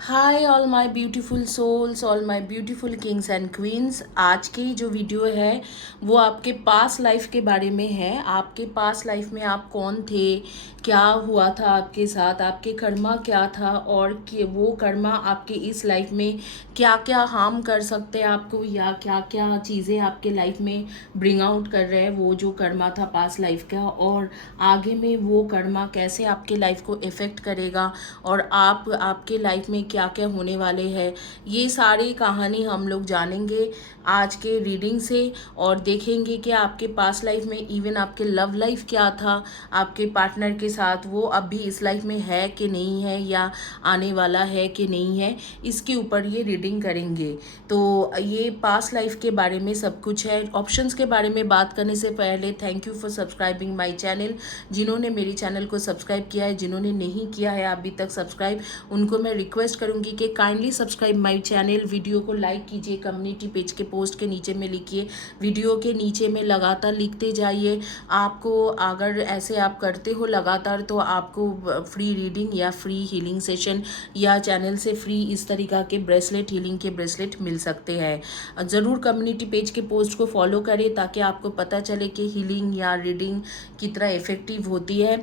Hi all my beautiful souls, all my beautiful kings and queens. आज की जो video है वो आपके पास्ट लाइफ के बारे में है। आपके पास्ट लाइफ में आप कौन थे, क्या हुआ था आपके साथ, आपके कर्मा क्या था और कि वो कर्मा आपके इस लाइफ में क्या क्या हार्म कर सकते हैं आपको, या क्या क्या चीज़ें आपके लाइफ में ब्रिंग आउट कर रहे हैं वो जो कर्मा था पास्ट लाइफ का, और आगे में वो कर्मा कैसे आपके लाइफ को इफ़ेक्ट करेगा और आप आपके लाइफ में क्या क्या होने वाले हैं। ये सारी कहानी हम लोग जानेंगे आज के रीडिंग से, और देखेंगे कि आपके पास्ट लाइफ में इवन आपके लव लाइफ क्या था आपके पार्टनर के साथ, वो अब भी इस लाइफ में है कि नहीं है, या आने वाला है कि नहीं है। इसके ऊपर ये रीडिंग करेंगे। तो ये पास्ट लाइफ के बारे में सब कुछ है। ऑप्शंस के बारे में बात करने से पहले thank you for subscribing my channel. जिन्होंने मेरी चैनल को सब्सक्राइब किया है, जिन्होंने नहीं किया है अभी तक सब्सक्राइब, उनको मैं रिक्वेस्ट करूंगी कि kindly subscribe my channel. Video को लाइक कीजिए, कम्युनिटी पेज के पोस्ट के नीचे में लिखिए, वीडियो के नीचे में लगातार लिखते जाइए। आपको अगर ऐसे आप करते हो लगातार तो आपको फ्री रीडिंग या फ्री हीलिंग सेशन या चैनल से फ्री इस तरीका के ब्रेसलेट, हीलिंग के ब्रेसलेट मिल सकते हैं। ज़रूर कम्युनिटी पेज के पोस्ट को फॉलो करें ताकि आपको पता चले कि हीलिंग या रीडिंग कितना इफ़ेक्टिव होती है।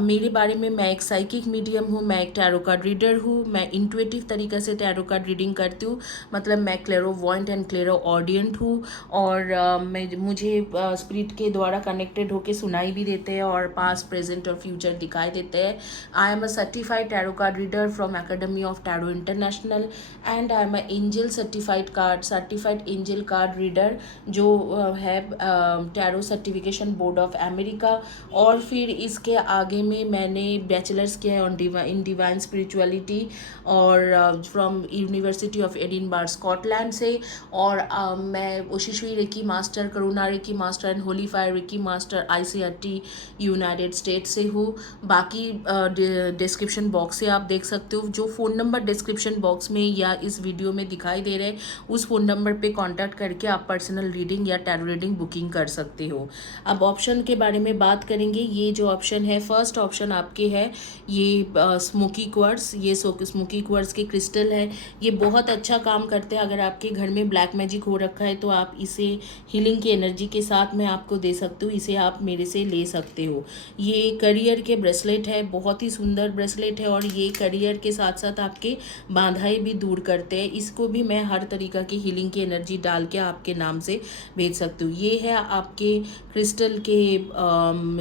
मेरे बारे में, मैं एक साइकिक मीडियम हूँ, मैं एक टैरो कार्ड रीडर हूँ। मैं इंट्यूटिव तरीके से टैरो कार्ड रीडिंग करती हूँ, मतलब मैं क्लेरोवॉयंट एंड क्लेरो ऑडियंट हूँ। और मुझे स्पिरिट के द्वारा कनेक्टेड होके सुनाई भी देते हैं और पास्ट, प्रेजेंट और फ्यूचर दिखाई देते हैं। I am a certified tarot card reader from academy of tarot international, and I am a angel certified angel card reader जो है tarot certification board of America. और फिर इसके आगे में मैंने बैचलर्स किया है ऑन इन डिवाइन स्पिरिचुअलिटी, और from university of Edinburgh Scotland से। और मैं ओशिशवी reiki master, Karuna reiki master and holy fire reiki master ICRT united state से हूँ। बाकी डिस्क्रिप्शन बॉक्स से आप देख सकते हो, जो फ़ोन नंबर डिस्क्रिप्शन बॉक्स में या इस वीडियो में दिखाई दे रहे हैं उस फ़ोन नंबर पे कांटेक्ट करके आप पर्सनल रीडिंग या टैरो रीडिंग बुकिंग कर सकते हो। अब ऑप्शन के बारे में बात करेंगे। ये जो ऑप्शन है, फर्स्ट ऑप्शन आपके है ये स्मोकी क्वार्ट्स। ये स्मोकी क्वार्ट्स के क्रिस्टल है। ये बहुत अच्छा काम करते हैं। अगर आपके घर में ब्लैक मैजिक हो रखा है तो आप इसे हीलिंग की एनर्जी के साथ मैं आपको दे सकती हूँ, इसे आप मेरे से ले सकते हो। ये करियर के ब्रेसलेट है, बहुत ही सुंदर ब्रेसलेट है, और ये करियर के साथ साथ आपके बाधाएं भी दूर करते हैं। इसको भी मैं हर तरीका की हीलिंग की एनर्जी डाल के आपके नाम से भेज सकती हूँ। ये है आपके क्रिस्टल के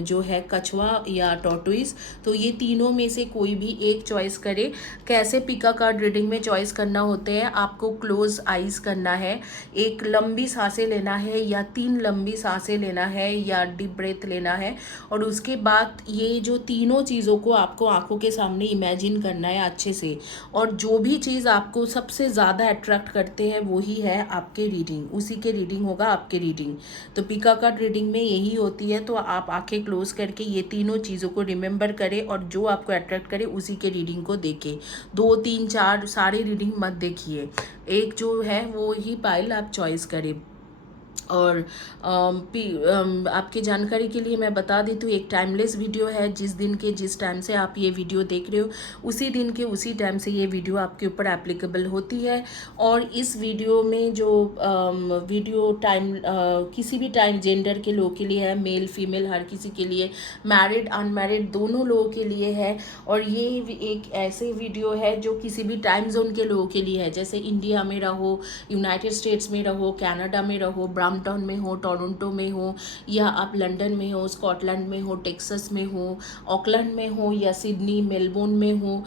जो है कछवा या टॉर्टोइस। तो ये तीनों में से कोई भी एक चॉइस करे। कैसे पिका कार्ड रीडिंग में चॉइस करना होते हैं, आपको क्लोज आइज करना है, एक लंबी सांसें लेना है या 3 लंबी सांसें लेना है या डीप ब्रेथ लेना है, और उसके बाद ये जो तीनों चीज़ों को आपको आंखों के सामने इमेजिन करना है अच्छे से। और जो भी चीज़ आपको सबसे ज़्यादा अट्रैक्ट करते हैं वही है आपके रीडिंग, उसी के रीडिंग होगा आपके रीडिंग। तो पिका कार्ड रीडिंग में यही होती है। तो आप आंखें क्लोज करके ये तीनों चीज़ों को रिमेंबर करें और जो आपको अट्रैक्ट करे उसी के रीडिंग को देखें। 2 3 4 सारे रीडिंग मत देखिए, एक जो है वो ही पाइल आप चॉइस करें। और आपकी जानकारी के लिए मैं बता देती हूँ, एक टाइमलेस वीडियो है। जिस दिन के जिस टाइम से आप ये वीडियो देख रहे हो उसी दिन के उसी टाइम से ये वीडियो आपके ऊपर एप्लीकेबल होती है। और इस वीडियो में जो वीडियो टाइम किसी भी टाइम जेंडर के लोगों के लिए है, मेल फीमेल हर किसी के लिए, मैरिड अनमैरिड दोनों लोगों के लिए है। और ये एक ऐसे वीडियो है जो किसी भी टाइम जोन के लोगों के लिए है, जैसे इंडिया में रहो, यूनाइटेड स्टेट्स में रहो, कनाडा में रहो, ब्राम्पटन में हो, टोरंटो में हो, या आप लंदन में हो, स्कॉटलैंड में हो, टेक्सास में हो, ऑकलैंड में हो, या सिडनी मेलबोर्न में हो,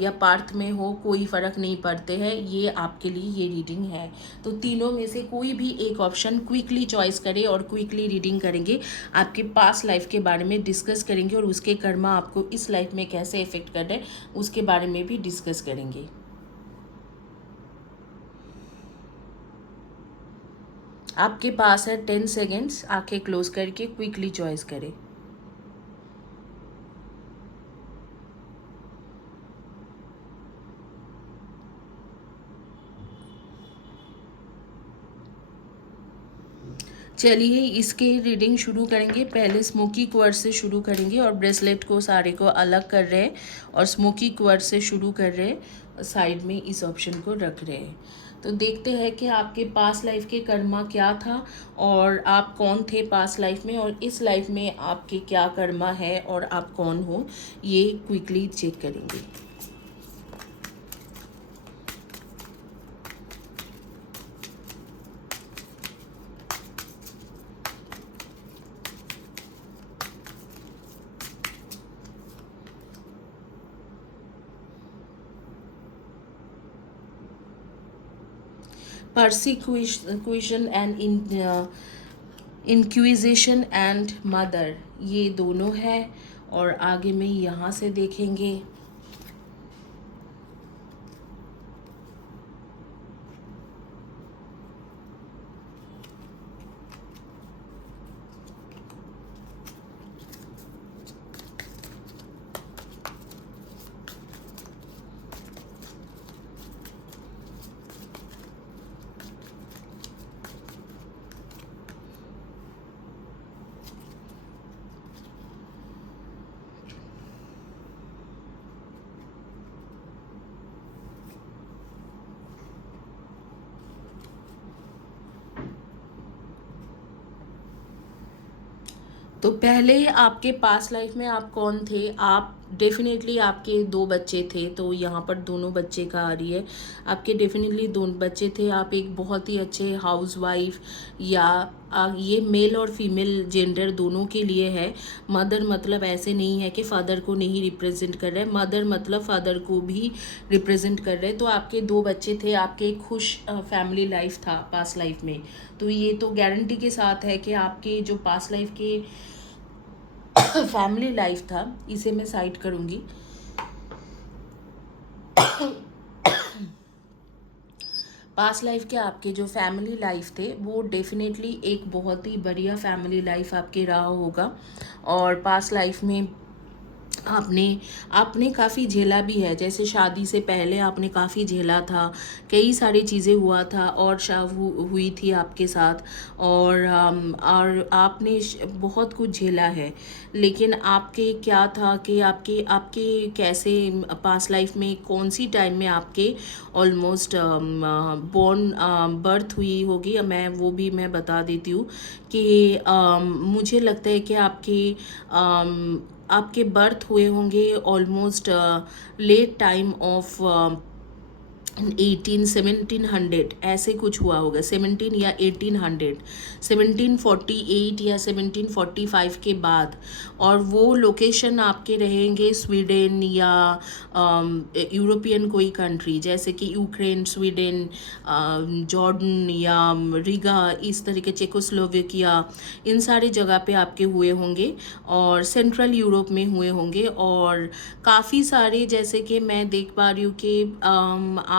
या पार्थ में हो, कोई फ़र्क नहीं पड़ते हैं। ये आपके लिए ये रीडिंग है। तो तीनों में से कोई भी एक ऑप्शन क्विकली चॉइस करें और क्विकली रीडिंग करेंगे। आपके पास्ट लाइफ के बारे में डिस्कस करेंगे और उसके कर्मा आपको इस लाइफ में कैसे इफेक्ट कर रहे हैं उसके बारे में भी डिस्कस करेंगे। आपके पास है 10 सेकेंड्स, आंखें क्लोज करके क्विकली चॉइस करें। चलिए इसके रीडिंग शुरू करेंगे। पहले स्मोकी क्वर्ट्स से शुरू करेंगे और ब्रेसलेट को सारे को अलग कर रहे हैं और स्मोकी क्वर्ट्स से शुरू कर रहे हैं, साइड में इस ऑप्शन को रख रहे हैं। तो देखते हैं कि आपके पास लाइफ के कर्मा क्या था और आप कौन थे पास लाइफ में, और इस लाइफ में आपके क्या कर्मा है और आप कौन हो, ये क्विकली चेक करेंगे। persecution and inquisition and mother, ये दोनों है। और आगे में यहाँ से देखेंगे। तो पहले आपके पास लाइफ में आप कौन थे? आप डेफिनेटली आपके दो बच्चे थे, तो यहाँ पर दोनों बच्चे का आ रही है। आपके डेफिनेटली दोनों बच्चे थे। आप एक बहुत ही अच्छे हाउसवाइफ, या ये मेल और फीमेल जेंडर दोनों के लिए है। मदर मतलब ऐसे नहीं है कि फादर को नहीं रिप्रेजेंट कर रहे हैं, मदर मतलब फादर को भी रिप्रेजेंट कर रहे हैं। तो आपके दो बच्चे थे, आपके एक खुश फैमिली लाइफ था पास लाइफ में। तो ये तो गारंटी के साथ है कि आपके जो पास लाइफ के फैमिली लाइफ था, इसे मैं साइड करूंगी। पास्ट लाइफ के आपके जो फैमिली लाइफ थे वो डेफिनेटली एक बहुत ही बढ़िया फैमिली लाइफ आपके रहा होगा। और पास्ट लाइफ में आपने आपने काफ़ी झेला भी है। जैसे शादी से पहले आपने काफ़ी झेला था, कई सारी चीज़ें हुआ था और हुई थी आपके साथ, और आपने बहुत कुछ झेला है। लेकिन आपके क्या था कि आपके आपके कैसे पास्ट लाइफ में कौन सी टाइम में आपके ऑलमोस्ट बर्थ हुई होगी, मैं बता देती हूँ कि मुझे लगता है कि आपके बर्थ हुए होंगे ऑलमोस्ट लेट टाइम ऑफ 1700 ऐसे कुछ हुआ होगा। 17 या 1800, 1748 या 1745 के बाद। और वो लोकेशन आपके रहेंगे स्वीडन या यूरोपियन कोई कंट्री, जैसे कि यूक्रेन, स्वीडन, जॉर्डन या रिगा, इस तरीके चेकोस्लोवेकिया, इन सारी जगह पे आपके हुए होंगे। और सेंट्रल यूरोप में हुए होंगे। और काफ़ी सारे, जैसे कि मैं देख पा रही हूँ कि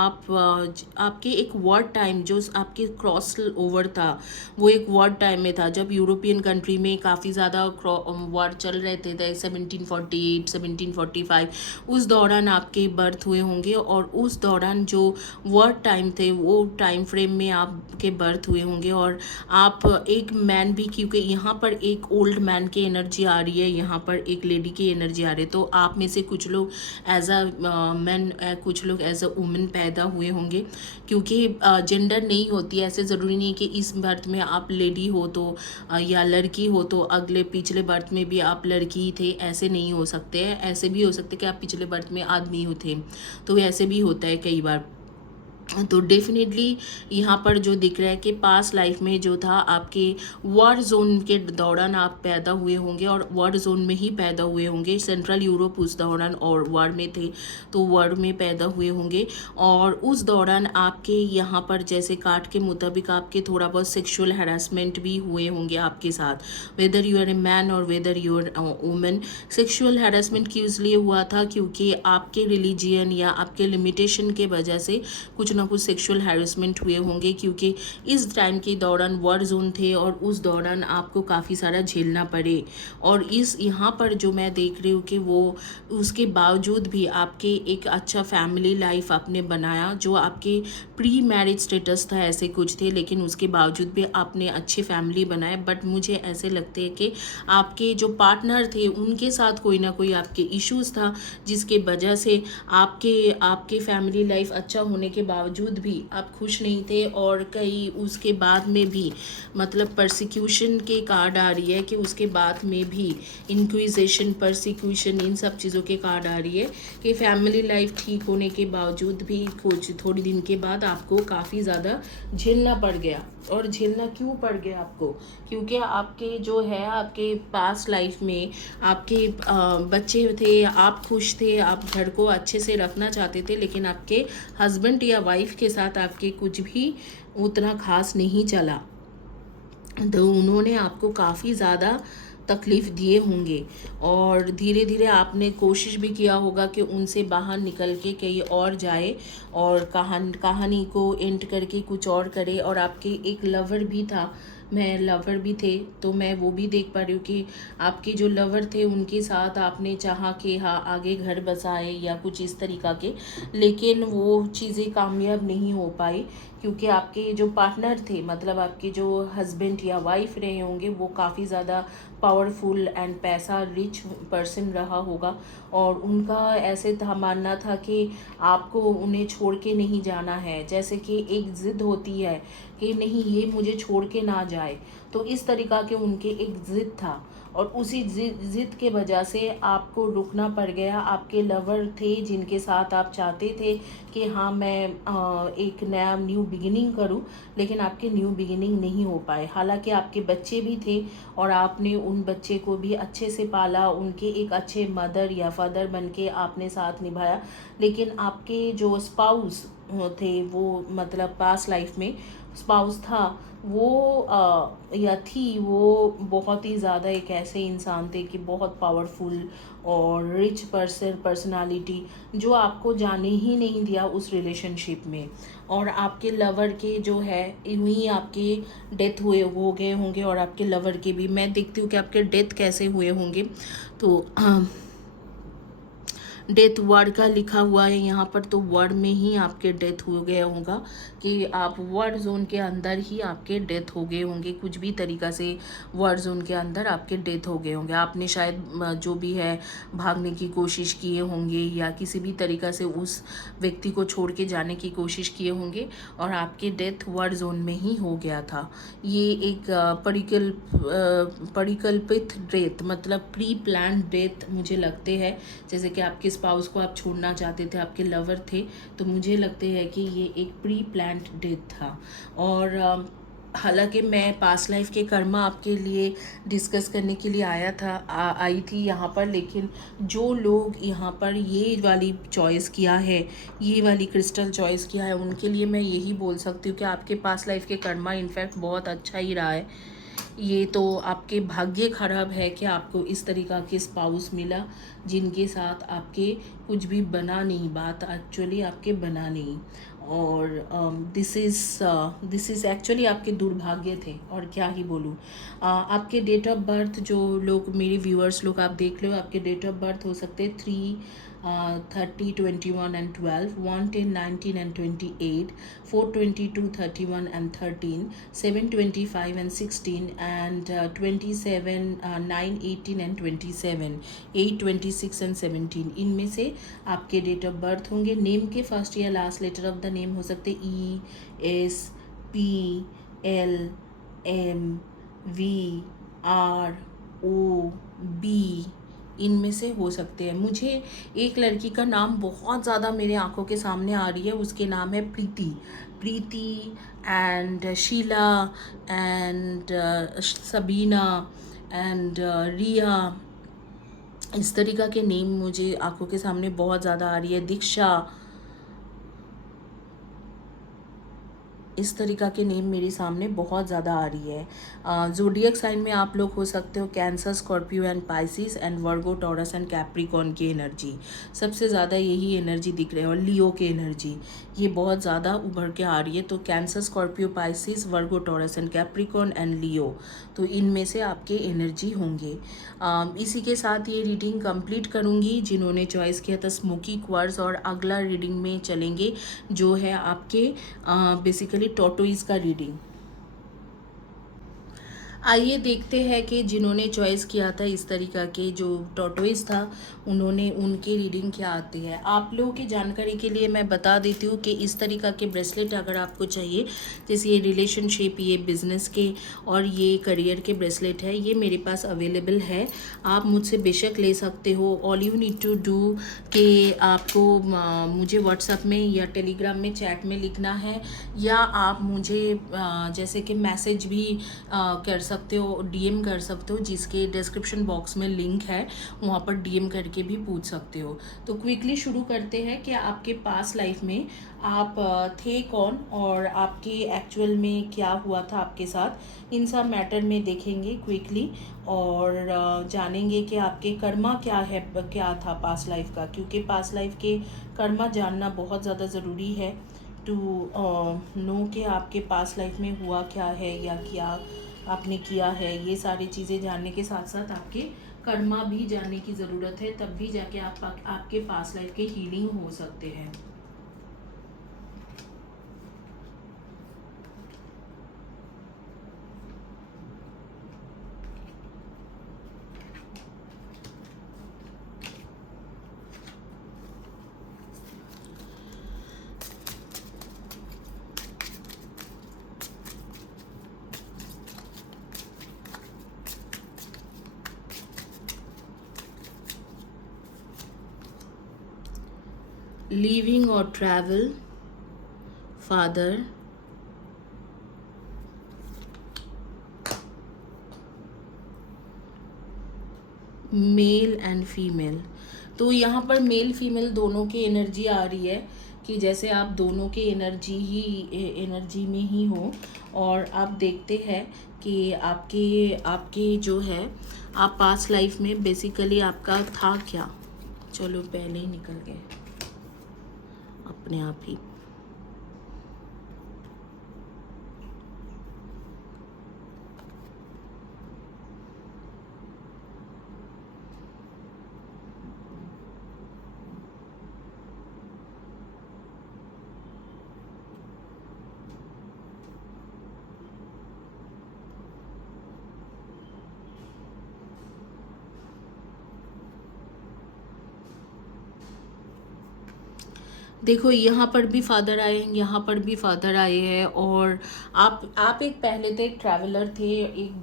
आपके एक वॉर टाइम जो आपके क्रॉस ओवर था, वो एक वॉर टाइम में था जब यूरोपियन कंट्री में काफ़ी ज़्यादा वॉर चल रहे थे 1748, 1745। उस दौरान आपके बर्थ हुए होंगे और उस दौरान जो वॉर टाइम थे वो टाइम फ्रेम में आपके बर्थ हुए होंगे। और आप एक मैन भी, क्योंकि यहाँ पर एक ओल्ड मैन की एनर्जी आ रही है, यहाँ पर एक लेडी की एनर्जी आ रही है। तो आप में से कुछ लोग एज अ मैन, कुछ लोग एज अ वुमेन पैदा हुए होंगे। क्योंकि जेंडर नहीं होती, ऐसे ज़रूरी नहीं कि इस बर्थ में आप लेडी हो तो या लड़की हो तो अगले पिछले बर्थ में भी आप लड़की ही थे, ऐसे नहीं हो सकते हैं। ऐसे भी हो सकते कि आप पिछले बर्थ में आदमी हो थे, तो ऐसे भी होता है कई बार। तो डेफिनेटली यहाँ पर जो दिख रहा है कि पास्ट लाइफ में जो था आपके वॉर जोन के दौरान आप पैदा हुए होंगे, और वॉर जोन में ही पैदा हुए होंगे। सेंट्रल यूरोप उस दौरान और वॉर में थे, तो वॉर में पैदा हुए होंगे। और उस दौरान आपके यहाँ पर जैसे कार्ड के मुताबिक आपके थोड़ा बहुत सेक्सुअल हैरेसमेंट भी हुए होंगे आपके साथ, whether you are a man और whether you are women. Sexual harassment क्यों इसलिए हुआ था? क्योंकि आपके रिलीजियन या आपके लिमिटेशन के वजह से कुछ ना ना कुछ सेक्सुअल हैरेसमेंट हुए होंगे, क्योंकि इस टाइम के दौरान वॉर जोन थे और उस दौरान आपको काफ़ी सारा झेलना पड़े। और इस यहाँ पर जो मैं देख रही हूँ कि वो उसके बावजूद भी आपके एक अच्छा फैमिली लाइफ आपने बनाया, जो आपके प्री मैरिज स्टेटस था ऐसे कुछ थे, लेकिन उसके बावजूद भी आपने अच्छे फैमिली बनाए। बट मुझे ऐसे लगते हैं कि आपके जो पार्टनर थे उनके साथ कोई ना कोई आपके इश्यूज था, जिसके वजह से आपके आपके फैमिली लाइफ अच्छा होने के बावजूद भी आप खुश नहीं थे। और कई उसके बाद में भी मतलब परसिक्यूशन के कार्ड आ रही है कि उसके बाद में भी इंक्विजेशन, परसिक्यूशन, इन सब चीज़ों के कार्ड आ रही है कि फैमिली लाइफ ठीक होने के बावजूद भी कुछ थोड़ी दिन के बाद आपको काफ़ी ज़्यादा झेलना पड़ गया। और झेलना क्यों पड़ गया आपको? क्योंकि आपके जो है आपके पास्ट लाइफ में आपके बच्चे थे, आप खुश थे, आप घर को अच्छे से रखना चाहते थे, लेकिन आपके हस्बैंड या वाइफ के साथ आपके कुछ भी उतना खास नहीं चला। तो उन्होंने आपको काफ़ी ज़्यादा तकलीफ़ दिए होंगे और धीरे धीरे आपने कोशिश भी किया होगा कि उनसे बाहर निकल के कहीं और जाए और कहानी को एंड करके कुछ और करे। और आपके एक लवर भी था, मैं लवर भी थे, तो मैं वो भी देख पा रही हूँ कि आपके जो लवर थे उनके साथ आपने चाहा कि हाँ आगे घर बसाए या कुछ इस तरीक़ा के, लेकिन वो चीज़ें कामयाब नहीं हो पाई, क्योंकि आपके जो पार्टनर थे मतलब आपके जो हस्बैंड या वाइफ रहे होंगे वो काफ़ी ज़्यादा पावरफुल एंड पैसा रिच पर्सन रहा होगा। और उनका ऐसे था मानना था कि आपको उन्हें छोड़ के नहीं जाना है, जैसे कि एक ज़िद होती है कि नहीं ये मुझे छोड़ के ना जाए, तो इस तरीक़ा के उनके एक ज़िद था। और उसी ज़िद के वजह से आपको रुकना पड़ गया। आपके लवर थे जिनके साथ आप चाहते थे कि हाँ मैं एक नया न्यू बिगिनिंग करूं, लेकिन आपके न्यू बिगिनिंग नहीं हो पाए। हालांकि आपके बच्चे भी थे और आपने उन बच्चे को भी अच्छे से पाला, उनके एक अच्छे मदर या फादर बन के आपने साथ निभाया, लेकिन आपके जो स्पाउस थे वो मतलब पास्ट लाइफ में स्पाउस था वो या थी वो बहुत ही ज़्यादा एक ऐसे इंसान थे कि बहुत पावरफुल और रिच पर्सनालिटी, जो आपको जाने ही नहीं दिया उस रिलेशनशिप में। और आपके लवर के जो है वहीं आपके डेथ हुए हो गए होंगे और आपके लवर के भी मैं देखती हूँ कि आपके डेथ कैसे हुए होंगे। तो डेथ वर्ड का लिखा हुआ है यहाँ पर, तो वर्ड में ही आपके डेथ हो गया होगा कि आप वर्ड जोन के अंदर ही आपके डेथ हो गए होंगे, कुछ भी तरीक़ा से वर्ड जोन के अंदर आपके डेथ हो गए होंगे। आपने शायद जो भी है भागने की कोशिश किए होंगे या किसी भी तरीक़ा से उस व्यक्ति को छोड़ के जाने की कोशिश किए होंगे और आपके डेथ वर्ड जोन में ही हो गया था। ये एक परिकल्पित डेथ मतलब प्री प्लान डेथ मुझे लगते हैं, जैसे कि आपके स्पाउस को आप छोड़ना चाहते थे, आपके लवर थे, तो मुझे लगते हैं कि ये एक प्री प्लान्ड डेथ था। और हालांकि मैं पास्ट लाइफ के कर्मा आपके लिए डिस्कस करने के लिए आई थी यहाँ पर, लेकिन जो लोग यहाँ पर ये वाली चॉइस किया है, ये वाली क्रिस्टल चॉइस किया है, उनके लिए मैं यही बोल सकती हूँ कि आपके पास्ट लाइफ के कर्मा इनफैक्ट बहुत अच्छा ही रहा है। ये तो आपके भाग्य खराब है कि आपको इस तरीक़ा के स्पाउस मिला जिनके साथ आपके कुछ भी बना नहीं, बात एक्चुअली आपके बना नहीं। और दिस इज़ एक्चुअली आपके दुर्भाग्य थे, और क्या ही बोलूँ। आपके डेट ऑफ बर्थ जो लोग मेरे व्यूअर्स लोग आप देख लो, आपके डेट ऑफ बर्थ हो सकते 3, 30, 21 and 12, 1, 10, 19 and 28, 4, 22, 31 and 13, 7, 25 and 16 and 27, 9, 18 and 27, 8, 26 and 17, इनमें से आपके डेट ऑफ बर्थ होंगे। नेम के फर्स्ट या last letter of the name हो सकते ESPLMVROB, इनमें से हो सकते हैं। मुझे एक लड़की का नाम बहुत ज़्यादा मेरे आंखों के सामने आ रही है, उसके नाम है Preeti and Sheela and Sabina and Riya, इस तरीक़ा के नेम मुझे आंखों के सामने बहुत ज़्यादा आ रही है। दीक्षा, इस तरीक़ा के नेम मेरे सामने बहुत ज़्यादा आ रही है। ज़ोडिएक साइन में आप लोग हो सकते हो cancer, Scorpio and Pisces and Virgo, Taurus and Capricorn की एनर्जी, सबसे ज़्यादा यही एनर्जी दिख रही है। और लियो की एनर्जी ये बहुत ज़्यादा उभर के आ रही है। तो Cancer, Scorpio, Pisces, Virgo, Taurus and Capricorn and Leo, तो इनमें से आपके एनर्जी होंगे। इसी के साथ ये रीडिंग कंप्लीट करूँगी। जिन्होंने चॉइस किया था स्मोकी क्वार्ट्ज, और अगला रीडिंग में चलेंगे जो है आपके बेसिकली टॉर्टोइज का रीडिंग। आइए देखते हैं कि जिन्होंने चॉइस किया था इस तरीक़ा के जो टॉर्टोइज था, उन्होंने उनकी रीडिंग क्या आती है। आप लोगों की जानकारी के लिए मैं बता देती हूँ कि इस तरीक़ा के ब्रेसलेट अगर आपको चाहिए, जैसे ये रिलेशनशिप, ये बिज़नेस के और ये करियर के ब्रेसलेट है, ये मेरे पास अवेलेबल है। आप मुझसे बेशक ले सकते हो। All you need to do कि आपको मुझे व्हाट्सएप में या टेलीग्राम में चैट में लिखना है, या आप मुझे जैसे कि मैसेज भी कर सकते हो, डीएम कर सकते हो, जिसके डिस्क्रिप्शन बॉक्स में लिंक है, वहाँ पर डीएम करके भी पूछ सकते हो। तो क्विकली शुरू करते हैं कि आपके पास लाइफ में आप थे कौन और आपके एक्चुअल में क्या हुआ था आपके साथ, इन सब मैटर में देखेंगे क्विकली, और जानेंगे कि आपके कर्मा क्या है, क्या था पास्ट लाइफ का, क्योंकि पास्ट लाइफ के कर्मा जानना बहुत ज़्यादा ज़रूरी है टू नो कि आपके पास्ट लाइफ में हुआ क्या है या क्या आपने किया है। ये सारी चीज़ें जानने के साथ साथ आपके कर्मा भी जानने की ज़रूरत है, तब भी जाके आपके पास्ट लाइफ के हीलिंग हो सकते हैं। लीविंग और travel, father, male and female. तो यहाँ पर मेल फीमेल दोनों की एनर्जी आ रही है कि जैसे आप दोनों के एनर्जी में ही हो। और आप देखते हैं कि आपके आपके जो है, आप पास्ट लाइफ में बेसिकली आपका था क्या। चलो पहले ही निकल गए अपने आप ही। देखो यहाँ पर भी फादर आए हैं, यहाँ पर भी फादर आए हैं। और आप एक पहले तो एक ट्रैवलर थे, एक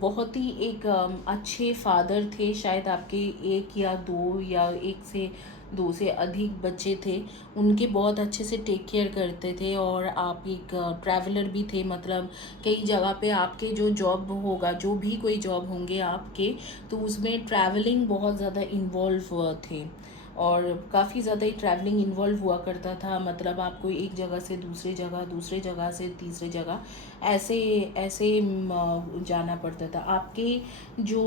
बहुत ही एक अच्छे फादर थे। शायद आपके एक या दो या एक से दो से अधिक बच्चे थे, उनके बहुत अच्छे से टेक केयर करते थे। और आप एक ट्रैवलर भी थे, मतलब कई जगह पे आपके जो जॉब होगा, जो भी कोई जॉब होंगे आपके, तो उसमें ट्रैवलिंग बहुत ज़्यादा इन्वॉल्व थे। और काफ़ी ज़्यादा ही ट्रैवलिंग इन्वॉल्व हुआ करता था। मतलब आपको एक जगह से दूसरी जगह, दूसरी जगह से तीसरी जगह, ऐसे ऐसे जाना पड़ता था। आपके जो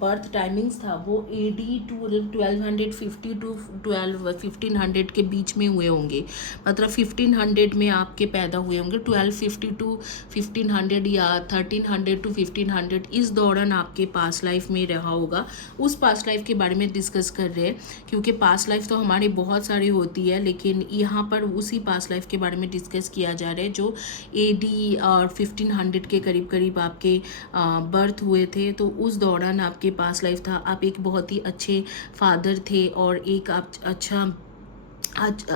बर्थ टाइमिंग्स था वो AD 1250 टू 1500 के बीच में हुए होंगे। मतलब 1500 में आपके पैदा हुए होंगे, 1250 टू 1500 या 1300 टू 1500, इस दौरान आपके पास्ट लाइफ में रहा होगा। उस पास्ट लाइफ के बारे में डिस्कस कर रहे हैं, क्योंकि पास्ट लाइफ तो हमारी बहुत सारी होती है, लेकिन यहाँ पर उसी पास्ट लाइफ के बारे में डिस्कस किया जा रहा है जो AD और 1500 के करीब करीब आपके बर्थ हुए थे। तो उस दौरान आपके पास्ट लाइफ था, आप एक बहुत ही अच्छे फादर थे, और एक आप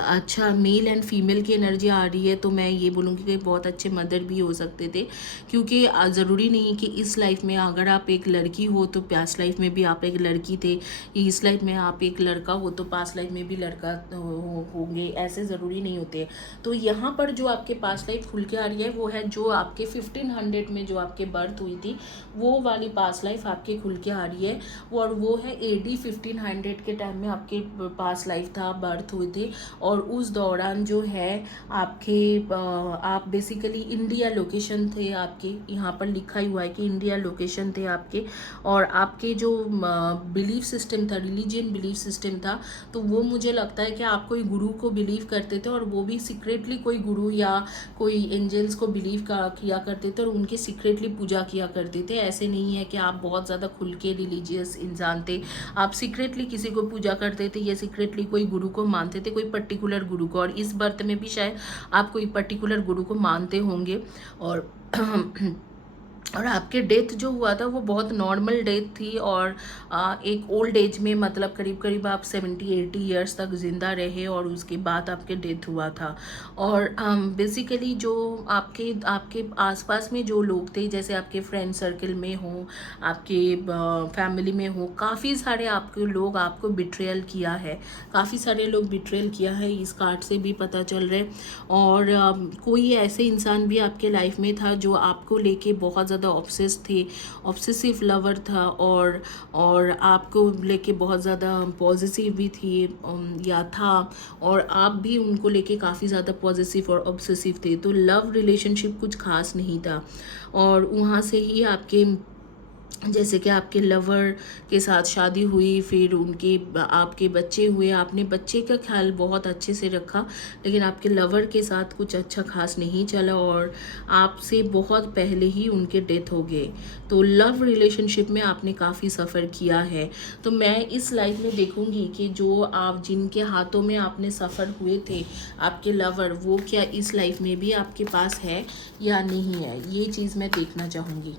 अच्छा मेल एंड फीमेल की एनर्जी आ रही है। तो मैं ये बोलूँगी कि बहुत अच्छे मदर भी हो सकते थे, क्योंकि ज़रूरी नहीं कि इस लाइफ में अगर आप एक लड़की हो तो पास्ट लाइफ में भी आप एक लड़की थे, इस लाइफ में आप एक लड़का हो तो पास्ट लाइफ में भी लड़का होंगे, ऐसे ज़रूरी नहीं होते। तो यहाँ पर जो आपके पास्ट लाइफ खुल के आ रही है वो है जो आपके 1500 में जो आपके बर्थ हुई थी, वो वाली पास्ट लाइफ आपके खुल के आ रही है। और वो है AD 1500 के टाइम में आपके पास्ट लाइफ था, बर्थ हुए थे। और उस दौरान जो है आपके आप बेसिकली इंडिया लोकेशन थे आपके, यहाँ पर लिखा ही हुआ है कि इंडिया लोकेशन थे आपके, और आपके जो बिलीफ सिस्टम था, रिलीजियन बिलीफ सिस्टम था, तो वो मुझे लगता है कि आप कोई गुरु को बिलीव करते थे, और वो भी सीक्रेटली कोई गुरु या कोई एंजल्स को बिलीव किया करते थे और उनके सीक्रेटली पूजा किया करते थे। ऐसे नहीं है कि आप बहुत ज़्यादा खुल के रिलीजियस इंसान थे, आप सीक्रेटली किसी को पूजा करते थे या सीक्रेटली कोई गुरु को मानते थे, कोई पर्टिकुलर गुरु को, और इस बर्थ में भी शायद आप कोई पर्टिकुलर गुरु को मानते होंगे। और और आपके डेथ जो हुआ था वो बहुत नॉर्मल डेथ थी, और एक ओल्ड एज में, मतलब करीब करीब आप 70-80 ईयर्स तक ज़िंदा रहे, और उसके बाद आपके डेथ हुआ था। और बेसिकली जो आपके आपके आसपास में जो लोग थे, जैसे आपके फ्रेंड सर्कल में हो, आपके फैमिली में हो, काफ़ी सारे आपके लोग आपको बिट्रेयल किया है, काफ़ी सारे लोग बिट्रेयल किया है, इस कार्ड से भी पता चल रहे। और कोई ऐसे इंसान भी आपके लाइफ में था जो आपको लेके बहुत ज़्यादा ऑब्सेस थे, ऑब्सेसिव लवर था, और आपको लेके बहुत ज़्यादा पॉजिटिव भी थी या था, और आप भी उनको लेके काफ़ी ज़्यादा पॉजिटिव और ऑब्सेसिव थे। तो लव रिलेशनशिप कुछ खास नहीं था, और वहाँ से ही आपके, जैसे कि आपके लवर के साथ शादी हुई, फिर उनके आपके बच्चे हुए, आपने बच्चे का ख्याल बहुत अच्छे से रखा, लेकिन आपके लवर के साथ कुछ अच्छा खास नहीं चला, और आपसे बहुत पहले ही उनके डेथ हो गए। तो लव रिलेशनशिप में आपने काफ़ी सफ़र किया है। तो मैं इस लाइफ में देखूंगी कि जो आप जिनके हाथों में आपने सफ़र हुए थे, आपके लवर, वो क्या इस लाइफ में भी आपके पास है या नहीं है, ये चीज़ मैं देखना चाहूँगी।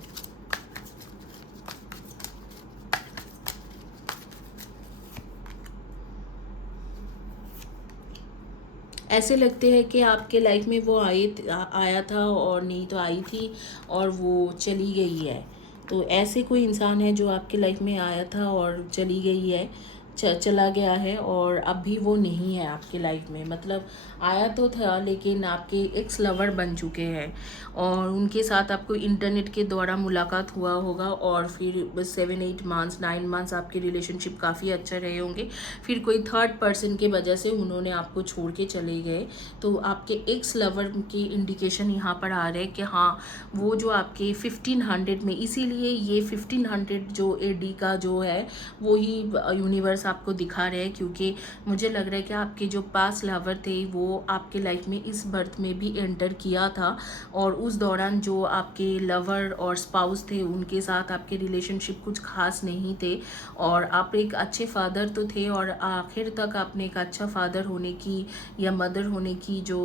ऐसे लगते हैं कि आपके लाइफ में वो आया था, और नहीं तो आई थी और वो चली गई है। तो ऐसे कोई इंसान है जो आपके लाइफ में आया था और चली गई है, चला गया है, और अभी वो नहीं है आपके लाइफ में। मतलब आया तो था, लेकिन आपके एक्स लवर बन चुके हैं, और उनके साथ आपको इंटरनेट के द्वारा मुलाकात हुआ होगा, और फिर 7-8 मंथ्स 9 मंथ्स आपके रिलेशनशिप काफ़ी अच्छा रहे होंगे। फिर कोई थर्ड पर्सन के वजह से उन्होंने आपको छोड़ के चले गए। तो आपके एक्स लवर की इंडिकेशन यहाँ पर आ रहे हैं कि हाँ, वो जो आपके 1500 में, इसीलिए ये 1500 जो एडी का जो है वो ही यूनिवर्स आपको दिखा रहे हैं, क्योंकि मुझे लग रहा है कि आपके जो पास लवर थे वो आपके लाइफ में इस बर्थ में भी एंटर किया था, और उस दौरान जो आपके लवर और स्पाउस थे उनके साथ आपके रिलेशनशिप कुछ खास नहीं थे, और आप एक अच्छे फादर तो थे, और आखिर तक आपने एक अच्छा फादर होने की या मदर होने की जो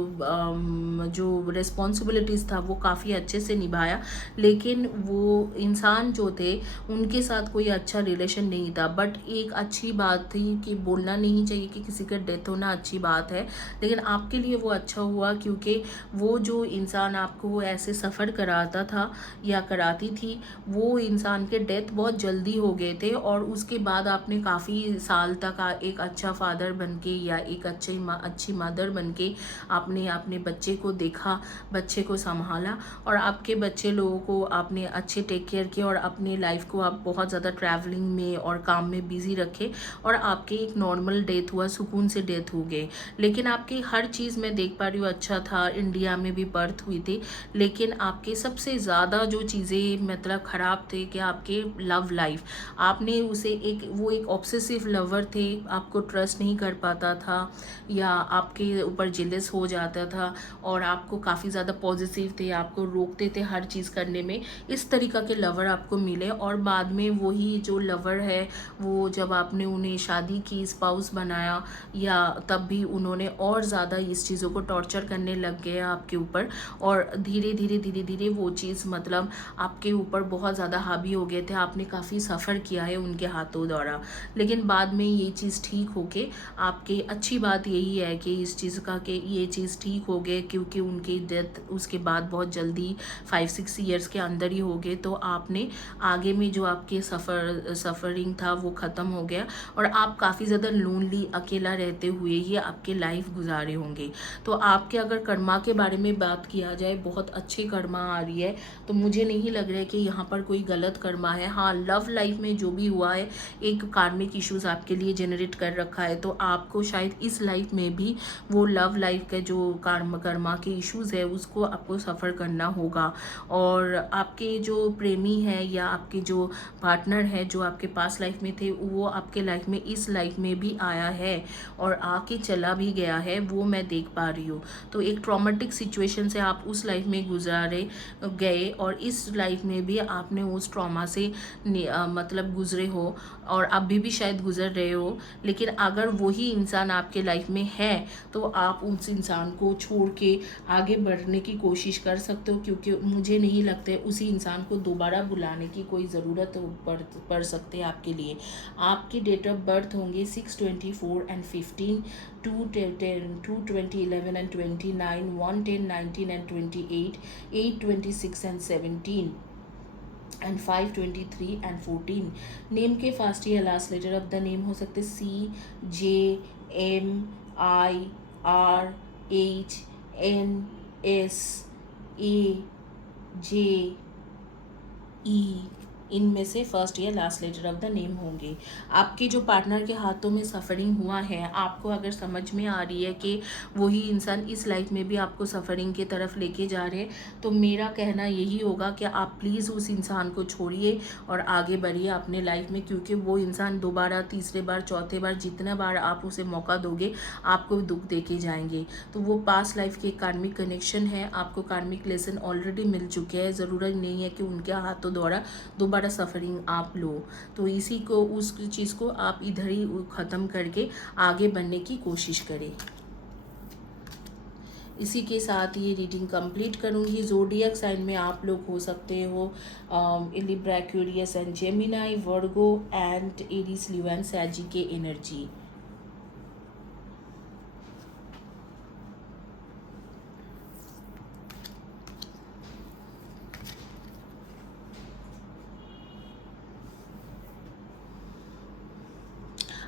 रिस्पॉन्सिबिलिटीज़ था वो काफ़ी अच्छे से निभाया, लेकिन वो इंसान जो थे उनके साथ कोई अच्छा रिलेशन नहीं था। बट एक अच्छी बात थी कि बोलना नहीं चाहिए कि किसी का डेथ होना अच्छी बात है, लेकिन आपके लिए वो अच्छा हुआ, क्योंकि वो जो इंसान आपको ऐसे सफ़र कराता था या कराती थी, वो इंसान के डेथ बहुत जल्दी हो गए थे, और उसके बाद आपने काफ़ी साल तक एक अच्छा फादर बनके या एक अच्छी मदर बनके आपने अपने बच्चे को देखा, बच्चे को संभाला, और आपके बच्चे लोगों को आपने अच्छे टेक केयर किया, और अपने लाइफ को आप बहुत ज़्यादा ट्रैवलिंग में और काम में बिजी रखे, और आपके एक नॉर्मल डेथ हुआ, सुकून से डेथ हो गए। लेकिन आपकी हर चीज़ मैं देख पा रही हूँ अच्छा था, इंडिया में भी बर्थ हुई थी, लेकिन आपके सबसे ज़्यादा जो चीज़ें मतलब ख़राब थे कि आपके लव लाइफ, आपने उसे वो एक ऑब्सेसिव लवर थे, आपको ट्रस्ट नहीं कर पाता था, या आपके ऊपर जेलस हो जाता था, और आपको काफ़ी ज़्यादा पॉजिटिव थे, आपको रोकते थे हर चीज़ करने में। इस तरीक़ा के लवर आपको मिले, और बाद में वही जो लवर है वो जब आपने उन्हें शादी की, स्पाउस बनाया, या तब भी उन्होंने और ज़्यादा इस चीज़ों को टॉर्चर करने लग गए आपके ऊपर, और धीरे धीरे वो चीज़ मतलब आपके ऊपर बहुत ज़्यादा हावी हो गए थे, आपने काफ़ी सफ़र किया है उनके हाथों द्वारा। लेकिन बाद में ये चीज़ ठीक होके आपके, अच्छी बात यही है कि इस चीज़ का कि ये चीज़ ठीक हो गए, क्योंकि उनकी डेथ उसके बाद बहुत जल्दी 5-6 ईयर्स के अंदर ही हो गए। तो आपने आगे में जो आपके सफ़रिंग था वो ख़त्म हो गया, और आप काफ़ी ज़्यादा लोनली, अकेला रहते हुए ये आपके लाइफ गुजारे होंगे। तो आपके अगर कर्मा के बारे में बात किया जाए, बहुत अच्छी कर्मा आ रही है, तो मुझे नहीं लग रहा है कि यहाँ पर कोई गलत कर्मा है। हाँ, लव लाइफ में जो भी हुआ है, एक कार्मिक इश्यूज आपके लिए जनरेट कर रखा है, तो आपको शायद इस लाइफ में भी वो लव लाइफ के जो कर्मा के इश्यूज है उसको आपको सफ़र करना होगा। और आपके जो प्रेमी है या आपके जो पार्टनर है जो आपके पास लाइफ में थे, वो आपके लाइफ में इस लाइफ में भी आया है और आके चला भी गया है, वो मैं देख पा रही हूँ। तो एक ट्रॉमेटिक सिचुएशन से आप उस लाइफ में गुजारे गए और इस लाइफ में भी आपने उस ट्रॉमा से मतलब गुजरे हो और अभी भी शायद गुजर रहे हो। लेकिन अगर वही इंसान आपके लाइफ में है तो आप उस इंसान को छोड़ के आगे बढ़ने की कोशिश कर सकते हो, क्योंकि मुझे नहीं लगता है उसी इंसान को दोबारा बुलाने की कोई ज़रूरत पड़ सकती है आपके लिए। आपके डेट ऑफ बर्थ होंगे 6, 24 and 15, 2, 10, 2, 20, 11 and 29, 1, 10, 19 and 28, 8, 26 and 17 and 5, 23 and 14। Name के फर्स्ट या last letter of the name हो सकते CJMIRHNSAJE, इनमें से फर्स्ट या last letter of the name होंगे। आपके जो पार्टनर के हाथों में सफ़रिंग हुआ है, आपको अगर समझ में आ रही है कि वही इंसान इस लाइफ में भी आपको सफ़रिंग की तरफ लेके जा रहे हैं, तो मेरा कहना यही होगा कि आप प्लीज़ उस इंसान को छोड़िए और आगे बढ़िए अपने लाइफ में, क्योंकि वो इंसान दोबारा, तीसरे बार, चौथे बार, जितना बार आप उसे मौका दोगे आपको दुख दे के जाएंगे। तो वो पास्ट लाइफ के कार्मिक कनेक्शन है, आपको कार्मिक लेसन ऑलरेडी मिल चुके हैं, ज़रूरत नहीं है कि उनके हाथों द्वारा दोबारा सफरिंग आप लो। तो इसी को, उस चीज़ को आप इधर ही ख़त्म करके आगे बढ़ने की कोशिश करें। इसी के साथ ये रीडिंग कंप्लीट करूँगी। ज़ोडिएक साइन में आप लोग हो सकते हो Libra, Aquarius and Gemini, Virgo and Aries, Leo and सैजी के एनर्जी।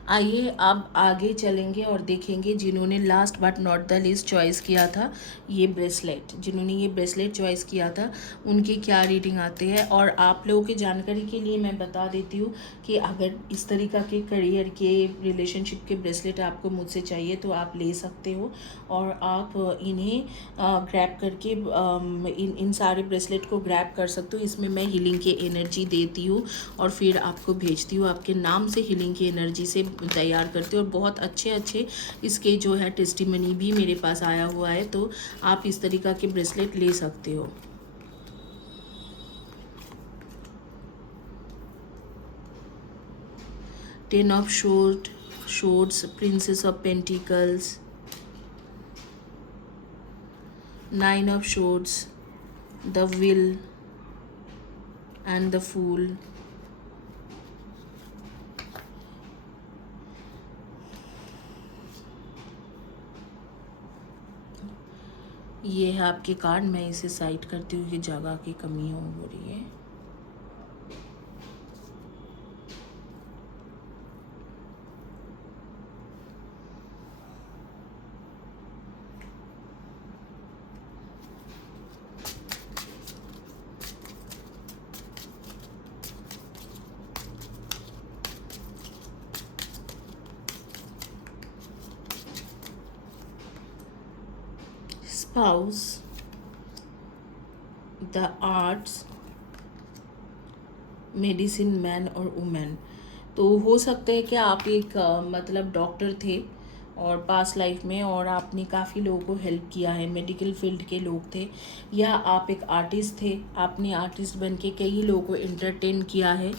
आइए अब आगे चलेंगे और देखेंगे जिन्होंने last but not the least choice किया था ये ब्रेसलेट, जिन्होंने ये ब्रेसलेट चॉइस किया था उनकी क्या रीडिंग आते हैं। और आप लोगों की जानकारी के लिए मैं बता देती हूँ कि अगर इस तरीक़ा के करियर के, रिलेशनशिप के ब्रेसलेट आपको मुझसे चाहिए तो आप ले सकते हो और आप इन्हें ग्रैब करके इन सारे ब्रेसलेट को ग्रैब कर सकते हो। इसमें मैं हीलिंग की एनर्जी देती हूँ और फिर आपको भेजती हूँ, आपके नाम से हीलिंग की एनर्जी से तैयार करती हूँ। और बहुत अच्छे इसके जो है टेस्टिमनी भी मेरे पास आया हुआ है, तो आप इस तरीक़ा के ब्रेसलेट ले सकते हो। Ten of swords, princess of pentacles, nine of swords, the wheel and the fool. ये है आपके कार्ड। मैं इसे साइड करती हूँ कि जगह की कमी हो रही है। Spouse, the arts, medicine man और वुमेन। तो हो सकता है कि आप एक मतलब डॉक्टर थे और पास्ट लाइफ में, और आपने काफ़ी लोगों को हेल्प किया है, मेडिकल फील्ड के लोग थे, या आप एक आर्टिस्ट थे, आपने आर्टिस्ट बन के कई लोगों को एंटरटेन किया है,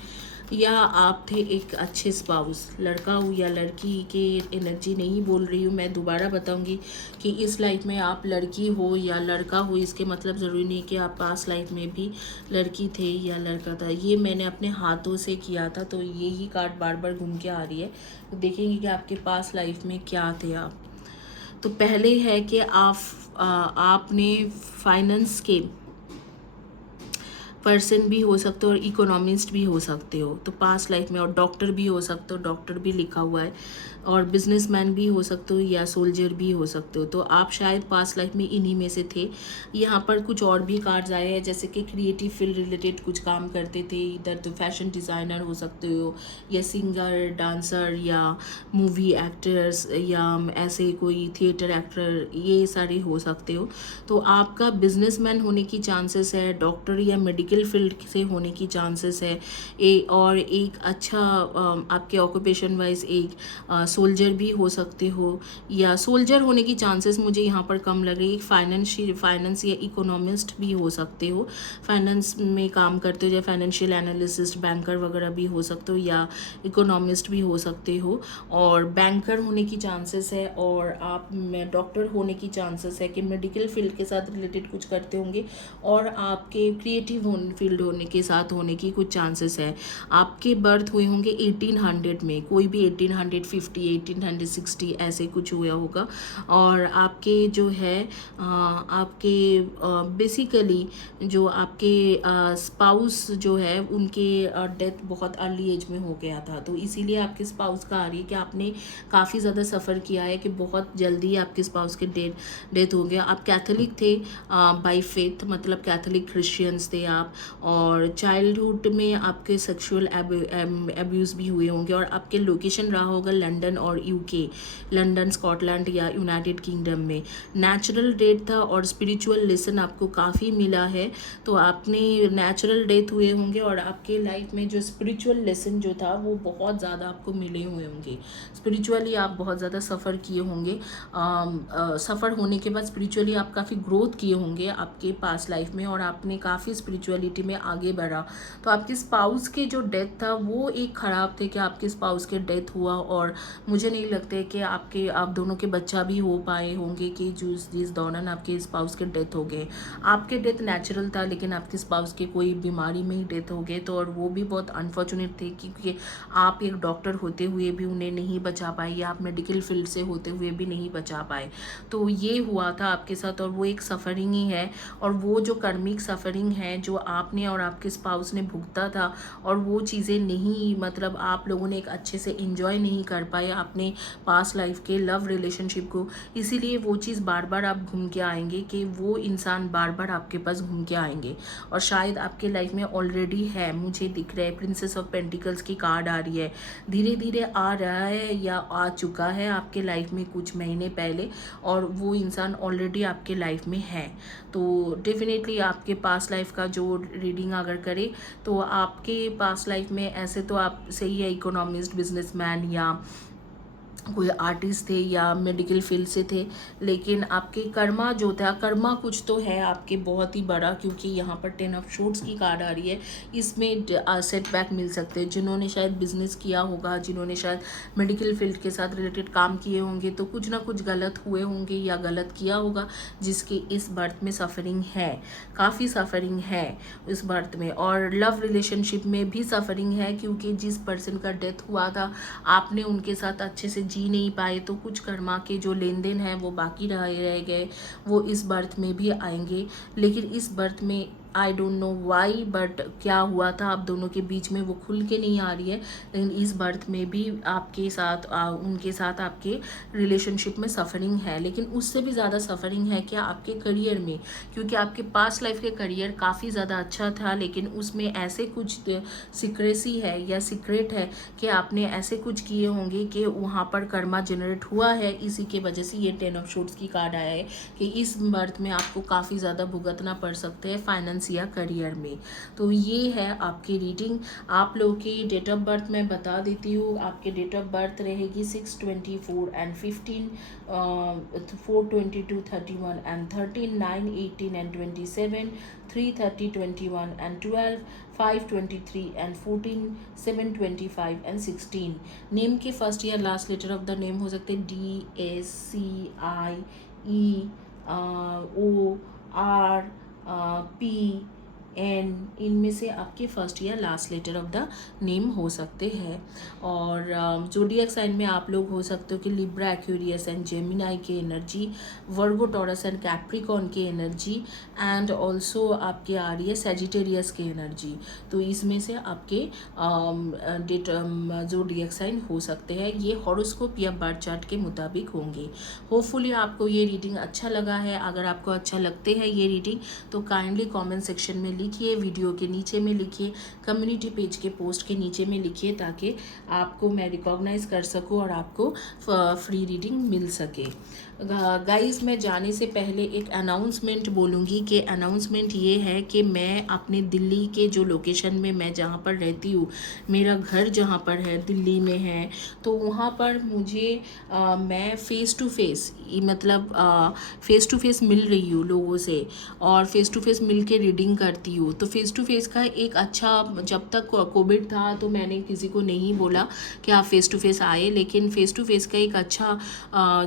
या आप थे एक अच्छे स्पाउस। लड़का हो या लड़की के एनर्जी नहीं बोल रही हूँ, मैं दोबारा बताऊँगी कि इस लाइफ में आप लड़की हो या लड़का हो, इसके मतलब ज़रूरी नहीं कि आप पास्ट लाइफ में भी लड़की थे या लड़का था। ये मैंने अपने हाथों से किया था, तो यही कार्ड बार बार घूम के आ रही है। तो देखेंगे कि आपके पास्ट लाइफ में क्या थे आप। तो पहले है कि आपने फाइनेंस के पर्सन भी हो सकते हो और इकोनॉमिस्ट भी हो सकते हो, तो पास्ट लाइफ में, और डॉक्टर भी हो सकते हो, डॉक्टर भी लिखा हुआ है, और बिजनेसमैन भी हो सकते हो या सोल्जर भी हो सकते हो। तो आप शायद पास्ट लाइफ में इन्हीं में से थे। यहाँ पर कुछ और भी कार्ड्स आए हैं, जैसे कि क्रिएटिव फील्ड रिलेटेड कुछ काम करते थे, इधर तो फैशन डिज़ाइनर हो सकते हो, या सिंगर, डांसर, या मूवी एक्टर्स, या ऐसे कोई थिएटर एक्टर, ये सारे हो सकते हो। तो आपका बिजनेसमैन होने की चांसेस है, डॉक्टर या मेडिकल फील्ड से होने की चांसेस है, और एक अच्छा आपके ऑक्यूपेशन वाइज एक सोल्जर भी हो सकते हो, या सोल्जर होने की चांसेस मुझे यहाँ पर कम लग रही है। एक फाइनेंस या इकोनॉमिस्ट भी हो सकते हो, फाइनेंस में काम करते हो, या फाइनेंशियल एनालिसिस्ट, बैंकर वगैरह भी हो सकते हो, या इकोनॉमिस्ट भी हो सकते हो, और बैंकर होने की चांसेस है, और आप डॉक्टर होने की चांसेस है कि मेडिकल फील्ड के साथ रिलेटेड कुछ करते होंगे, और आपके क्रिएटिव फील्ड होने के साथ होने की कुछ चांसेस है। आपके बर्थ हुए होंगे 1800 में, कोई भी 1850, 1860 ऐसे कुछ हुआ होगा, और आपके जो है आपके बेसिकली जो आपके स्पाउस जो है उनके डेथ बहुत अर्ली एज में हो गया था, तो इसीलिए आपके स्पाउस का आ रही है कि आपने काफ़ी ज़्यादा सफ़र किया है, कि बहुत जल्दी आपके स्पाउस के डेथ हो गया। आप कैथोलिक थे बाय फेथ, मतलब कैथोलिक क्रिश्चियंस थे आप, और चाइल्डहुड में आपके सेक्सुअल एब्यूज़ भी हुए होंगे, और आपके लोकेशन रहा होगा लंदन और यूके, लंदन, स्कॉटलैंड या यूनाइटेड किंगडम में। नेचुरल डेथ था, और स्पिरिचुअल लेसन आपको काफ़ी मिला है, तो आपने नेचुरल डेथ हुए होंगे, और आपके लाइफ में जो स्पिरिचुअल लेसन जो था वो बहुत ज़्यादा आपको मिले हुए होंगे। स्पिरिचुअली आप बहुत ज़्यादा सफ़र किए होंगे, सफ़र होने के बाद स्पिरिचुअली आप काफ़ी ग्रोथ किए होंगे आपके पास लाइफ में, और आपने काफ़ी स्पिरिचुअलिटी में आगे बढ़ा। तो आपके स्पाउस के जो डेथ था वो एक ख़राब थे कि आपके स्पाउस के डेथ हुआ, और मुझे नहीं लगता है कि आप दोनों के बच्चा भी हो पाए होंगे कि जिस दौरान आपके स्पाउस के डेथ हो गए। आपके डेथ नेचुरल था, लेकिन आपके स्पाउस के कोई बीमारी में ही डेथ हो गए, तो और वो भी बहुत अनफॉर्चुनेट थे, क्योंकि आप एक डॉक्टर होते हुए भी उन्हें नहीं बचा पाए, या आप मेडिकल फील्ड से होते हुए भी नहीं बचा पाए। तो ये हुआ था आपके साथ, और वो एक सफ़रिंग ही है, और वो जो कर्मिक सफ़रिंग है जो आपने और आपके स्पाउस ने भुगता था, और वो चीज़ें नहीं, मतलब आप लोगों ने एक अच्छे से इंजॉय नहीं कर पाए अपने पास्ट लाइफ के लव रिलेशनशिप को, इसीलिए वो चीज़ बार बार आप घूम के आएंगे, कि वो इंसान बार बार आपके पास घूम के आएंगे। और शायद आपके लाइफ में ऑलरेडी है, मुझे दिख रहा है, प्रिंसेस ऑफ पेंटिकल्स की कार्ड आ रही है, धीरे धीरे आ रहा है या आ चुका है आपके लाइफ में कुछ महीने पहले, और वो इंसान ऑलरेडी आपके लाइफ में है। तो डेफिनेटली आपके पास्ट लाइफ का जो रीडिंग अगर करे, तो आपके पास्ट लाइफ में ऐसे तो आप सही है, इकोनॉमिस्ट, बिजनेसमैन, या कोई आर्टिस्ट थे, या मेडिकल फील्ड से थे, लेकिन आपके कर्मा जो था, कर्मा कुछ तो है आपके बहुत ही बड़ा, क्योंकि यहाँ पर 10 ऑफ शॉर्ट्स की कार्ड आ रही है। इसमें सेटबैक मिल सकते हैं, जिन्होंने शायद बिजनेस किया होगा, जिन्होंने शायद मेडिकल फील्ड के साथ रिलेटेड काम किए होंगे, तो कुछ ना कुछ गलत हुए होंगे या गलत किया होगा, जिसकी इस बर्थ में सफ़रिंग है, काफ़ी सफ़रिंग है इस बर्थ में। और लव रिलेशनशिप में भी सफ़रिंग है, क्योंकि जिस पर्सन का डेथ हुआ था आपने उनके साथ अच्छे से जी नहीं पाए, तो कुछ कर्मा के जो लेन देन है वो बाकी रह गए, वो इस बर्थ में भी आएंगे। लेकिन इस बर्थ में I don't know why, but क्या हुआ था आप दोनों के बीच में वो खुल के नहीं आ रही है, लेकिन इस बर्थ में भी आपके साथ उनके साथ आपके रिलेशनशिप में सफ़रिंग है। लेकिन उससे भी ज़्यादा सफ़रिंग है क्या आपके करियर में, क्योंकि आपके पास्ट लाइफ के करियर काफ़ी ज़्यादा अच्छा था, लेकिन उसमें ऐसे कुछ सीक्रेसी है या सीक्रेट है कि आपने ऐसे कुछ किए होंगे कि वहाँ पर कर्मा जनरेट हुआ है, इसी के वजह से ये 10 ऑफ शॉर्ट्स की कार्ड आया है कि इस बर्थ में आपको काफ़ी ज़्यादा भुगतना पड़ सकते हैं फाइनेंस या करियर में। तो ये है आपकी रीडिंग। आप लोगों की डेट ऑफ बर्थ मैं बता देती हूँ। आपके डेट ऑफ बर्थ रहेगी 6/24 and 15, 4/22, 31 and 13, 9, 18 and 27, 3/30, 21 and 12, 5/23 and 14, 7/25 and 16। Name के फर्स्ट या last letter of the name हो सकते हैं DSCIE, OR, P, एंड इनमें से आपके फर्स्ट या last letter of the name हो सकते हैं। और ज़ोडिएक साइन में आप लोग हो सकते हो कि लिब्रा, एक्वेरियस एंड जेमिनाई की energy, Virgo, Taurus and Capricorn की एनर्जी, एंड ऑल्सो आपके आ रही है सेजिटेरियस की एनर्जी। तो इसमें से आपके डेट ज़ोडिएक साइन हो सकते हैं। ये हॉरोस्कोप या बर्थ चार्ट के मुताबिक होंगे। होपफुली आपको ये रीडिंग अच्छा लगा है। अगर आपको अच्छा लगते हैं ये रीडिंग तो काइंडली कमेंट सेक्शन में लिखिए, वीडियो के नीचे में लिखिए, कम्युनिटी पेज के पोस्ट के नीचे में लिखिए, ताकि आपको मैं रिकॉग्नाइज कर सकूं और आपको फ्री रीडिंग मिल सके। गाइस, मैं जाने से पहले एक अनाउंसमेंट बोलूँगी कि अनाउंसमेंट ये है कि मैं अपने दिल्ली के जो लोकेशन में मैं जहाँ पर रहती हूँ, मेरा घर जहाँ पर है दिल्ली में है, तो वहाँ पर मुझे मैं फ़ेस टू फेस मतलब फ़ेस टू फेस मिल रही हूँ लोगों से, और फ़ेस टू फेस मिल के रीडिंग करती हूँ। तो फ़ेस टू फेस का एक अच्छा, जब तक कोविड था तो मैंने किसी को नहीं बोला कि आप फ़ेस टू फेस आए, लेकिन फ़ेस टू फेस का एक अच्छा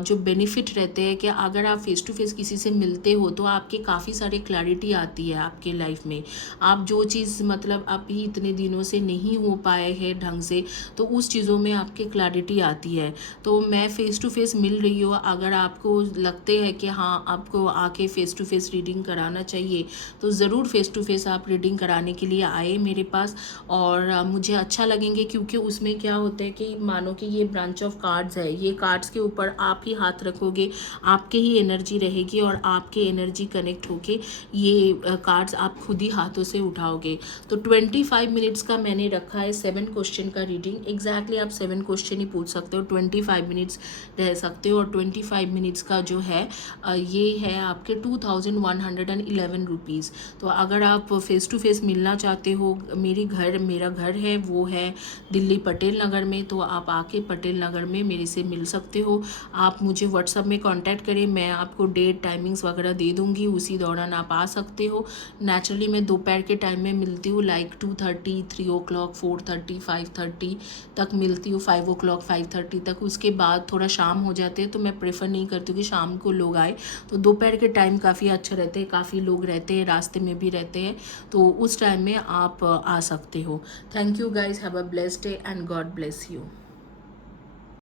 जो बेनिफिट रहते हैं कि अगर आप फ़ेस टू फेस किसी से मिलते हो तो आपके काफ़ी सारे क्लैरिटी आती है आपके लाइफ में। आप जो चीज़ मतलब अभी इतने दिनों से नहीं हो पाए हैं ढंग से, तो उस चीज़ों में आपके क्लैरिटी आती है। तो मैं फ़ेस टू फेस मिल रही हूँ। अगर आपको लगते हैं कि हाँ आपको आके फ़ेस टू फेस रीडिंग कराना चाहिए तो ज़रूर फ़ेस टू फेस आप रीडिंग कराने के लिए आए मेरे पास, और मुझे अच्छा लगेंगे, क्योंकि उसमें क्या होता है कि मानो कि ये ब्रांच ऑफ कार्ड्स है, ये कार्ड्स के ऊपर आप ही हाथ रखोगे, आपके ही एनर्जी रहेगी और आपके एनर्जी कनेक्ट होके ये कार्ड्स आप खुद ही हाथों से उठाओगे। तो 25 मिनट्स का मैंने रखा है 7 क्वेश्चन का रीडिंग। एग्जैक्टली आप 7 क्वेश्चन ही पूछ सकते हो, 25 मिनट्स रह सकते हो, और 25 मिनट्स का जो है ये है आपके 2111 रुपीज़। तो अगर आप फेस टू फेस मिलना चाहते हो, मेरा घर है वो है दिल्ली पटेल नगर में, तो आप आके पटेल नगर में मेरे से मिल सकते हो। आप मुझे व्हाट्सअप में कांटेक्ट करें, मैं आपको डेट टाइमिंग्स वगैरह दे दूँगी, उसी दौरान आप आ सकते हो। नेचुरली मैं दोपहर के टाइम में मिलती हूँ, लाइक 2:30, 3 o'clock, 4:30, 5:30 तक मिलती हूँ, 5 o'clock, 5:30 तक। उसके बाद थोड़ा शाम हो जाते हैं तो मैं प्रेफर नहीं करती हूँ कि शाम को लोग आए। तो दोपहर के टाइम काफ़ी अच्छा रहते हैं, काफ़ी लोग रहते हैं, रास्ते में भी रहते हैं, तो उस टाइम में आप आ सकते हो। Thank you guys, have a blessed day and God bless you.